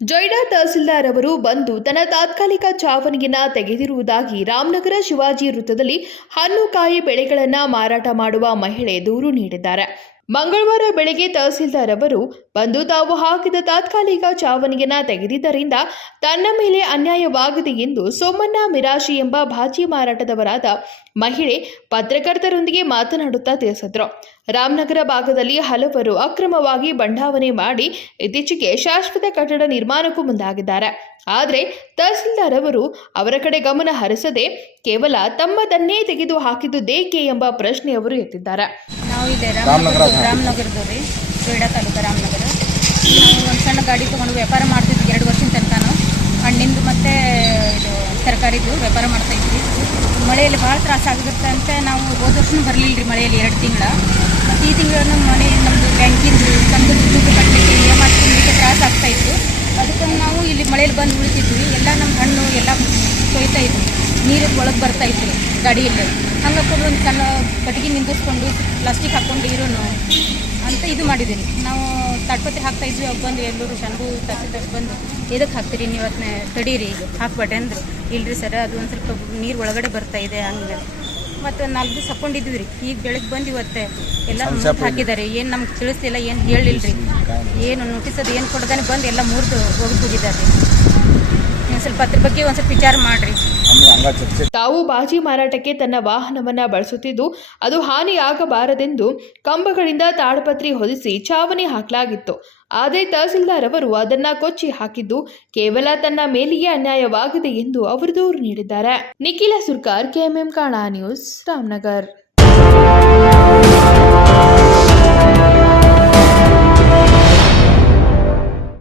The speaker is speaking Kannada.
ಜೊಯ್ಡಾ ತಹಸೀಲ್ದಾರ್ ಅವರು ಬಂದು ತನ್ನ ತಾತ್ಕಾಲಿಕ ಚಾವಣಿಯನ್ನ ತೆಗೆದಿರುವುದಾಗಿ ರಾಮನಗರ ಶಿವಾಜಿ ವೃತ್ತದಲ್ಲಿ ಹಣ್ಣು ಕಾಯಿ ಬೆಳೆಗಳನ್ನು ಮಾರಾಟ ಮಾಡುವ ಮಹಿಳೆ ದೂರು ನೀಡಿದ್ದಾರೆ. ಮಂಗಳವಾರ ಬೆಳಗ್ಗೆ ತಹಸೀಲ್ದಾರ್ ಅವರು ಬಂದು ತಾವು ಹಾಕಿದ ತಾತ್ಕಾಲಿಕ ಚಾವಣಿಯನ್ನ ತೆಗೆದಿದ್ದರಿಂದ ತನ್ನ ಮೇಲೆ ಅನ್ಯಾಯವಾಗಿದೆ ಎಂದು ಸೋಮಣ್ಣ ಮಿರಾಶಿ ಎಂಬ ಭಾಜಿ ಮಾರಾಟದವರಾದ ಮಹಿಳೆ ಪತ್ರಕರ್ತರೊಂದಿಗೆ ಮಾತನಾಡುತ್ತಾ ತಿಳಿಸಿದ್ರು. ರಾಮನಗರ ಭಾಗದಲ್ಲಿ ಹಲವರು ಅಕ್ರಮವಾಗಿ ಬಂಡಾವಣೆ ಮಾಡಿ ಇತ್ತೀಚೆಗೆ ಶಾಶ್ವತ ಕಟ್ಟಡ ನಿರ್ಮಾಣಕ್ಕೂ ಮುಂದಾಗಿದ್ದಾರೆ. ಆದರೆ ತಹಸೀಲ್ದಾರ್ ಅವರು ಅವರ ಕಡೆ ಗಮನ ಹರಿಸದೆ ಕೇವಲ ತಮ್ಮದನ್ನೇ ತೆಗೆದು ಹಾಕಿದ್ದುದೇಕೆ ಎಂಬ ಪ್ರಶ್ನೆ ಅವರು ಎತ್ತಿದ್ದಾರೆ. ನಾವು ಇದೆ. ರಾಮನಗರ ರಾಮನಗರ ರಾಮನಗರದವ್ರು ರೀ. ಬೇಡ ತಾಲೂಕು ರಾಮನಗರ. ನಾವು ಒಂದು ಸಣ್ಣ ಗಾಡಿ ತೊಗೊಂಡು ವ್ಯಾಪಾರ ಮಾಡ್ತಿದ್ವಿ ಎರಡು ವರ್ಷದ ತನಕ ಹಣ್ಣಿಂದು ಮತ್ತು ಇದು ತರಕಾರಿದು ವ್ಯಾಪಾರ ಮಾಡ್ತಾ ಇದ್ವಿ. ಮಳೆಯಲ್ಲಿ ಭಾಳ ತ್ರಾಸ ಆಗಿರುತ್ತೆ ಅಂತ ನಾವು ಹೋದ ವರ್ಷನೂ ಬರಲಿಲ್ಲ ರೀ ಮಳೆಯಲ್ಲಿ ಎರಡು ತಿಂಗಳ. ಮತ್ತು ಈ ತಿಂಗಳನ್ನು ಮನೆ ನಮ್ಮದು ಬ್ಯಾಂಕಿಂದು ನಮ್ಮದು ದುಡ್ಡು ಕಟ್ಟಲಿಕ್ಕೆ ಇ ಎಂ ತಿನ್ನಲಿಕ್ಕೆ ತ್ರಾಸ ಆಗ್ತಾಯಿತ್ತು ಅದಕ್ಕೆ ನಾವು ಇಲ್ಲಿ ಮಳೆಯಲ್ಲಿ ಬಂದು ಉಳಿತಿದ್ವಿ. ಎಲ್ಲ ನಮ್ಮ ಹಣ್ಣು ಎಲ್ಲ ಕೊಯ್ತಾ ಇದ್ವಿ. ನೀರು ಒಳಗೆ ಬರ್ತಾ ಇತ್ತು ಗಾಡಿಯಲ್ಲಿ ಹಂಗೆ ಕೂಡ ಒಂದು ಸಣ್ಣ ಕಟ್ಟಿಗೆ ನಿಂದಿಸ್ಕೊಂಡು ಪ್ಲಾಸ್ಟಿಕ್ ಹಾಕ್ಕೊಂಡು ಇರೋನು ಅಂತ ಇದು ಮಾಡಿದ್ದೀನಿ. ನಾವು ತಾಡ್ಪತ್ರೆ ಹಾಕ್ತಾ ಇದ್ವಿ ಅವ್ರು ಬಂದು ಎಲ್ಲರೂ ಶಂಭು ತಹಸೀಲ್ದಾರ್ ಬಂದು ಎದಕ್ಕೆ ಹಾಕ್ತೀರಿ ನೀವು ಅದನ್ನ? ತಡೀರಿ ಹಾಕ್ಬೇಡ್ರಿ ಅಂದರು. ಇಲ್ರಿ ಸರ್ ಅದು ಒಂದು ಸ್ವಲ್ಪ ನೀರು ಒಳಗಡೆ ಬರ್ತಾ ಇದೆ ಹಂಗೆ. ಮತ್ತು ನಾಲ್ಕು ದಿವಸ ಹಾಕ್ಕೊಂಡಿದ್ವಿ ರೀ. ಈಗ ಬೆಳಗ್ಗೆ ಬಂದು ಇವತ್ತೆ ಎಲ್ಲ ಹಾಕಿದ್ದಾರೆ. ಏನು ನಮ್ಗೆ ತಿಳಿಸ್ತಿಲ್ಲ ಏನು ಹೇಳಿಲ್ಲ ರೀ ಏನು ನೋಟಿಸ್ ಅದು ಏನು ಕೊಡ್ದಾನೆ ಬಂದು ಎಲ್ಲ ಮುರಿದು ಹೋಗಿ ಹೋಗಿದ್ದಾರೆ ನೀವು ಸ್ವಲ್ಪ ಅದ್ರ ಬಗ್ಗೆ ಒಂದು ಸ್ವಲ್ಪ ವಿಚಾರ ಮಾಡಿರಿ. ತಾವು ಬಾಜಿ ಮಾರಾಟಕ್ಕೆ ತನ್ನ ವಾಹನವನ್ನ ಬಳಸುತ್ತಿದ್ದು, ಅದು ಹಾನಿಯಾಗಬಾರದೆಂದು ಕಂಬಗಳಿಂದ ತಾಡಪತ್ರಿ ಹೊದಿಸಿ ಚಾವಣಿ ಹಾಕಲಾಗಿತ್ತು. ಆದರೆ ತಹಸೀಲ್ದಾರ್ ಅವರು ಅದನ್ನ ಕೊಚ್ಚಿ ಹಾಕಿದ್ದು, ಕೇವಲ ತನ್ನ ಮೇಲೆಯೇ ಅನ್ಯಾಯವಾಗಿದೆ ಎಂದು ಅವರು ದೂರು ನೀಡಿದ್ದಾರೆ. ನಿಖಿಲ ಸುರ್ಕಾರ್, ಕೆಎಂಎಂ ಕಾಣಾ ನ್ಯೂಸ್, ರಾಮನಗರ್.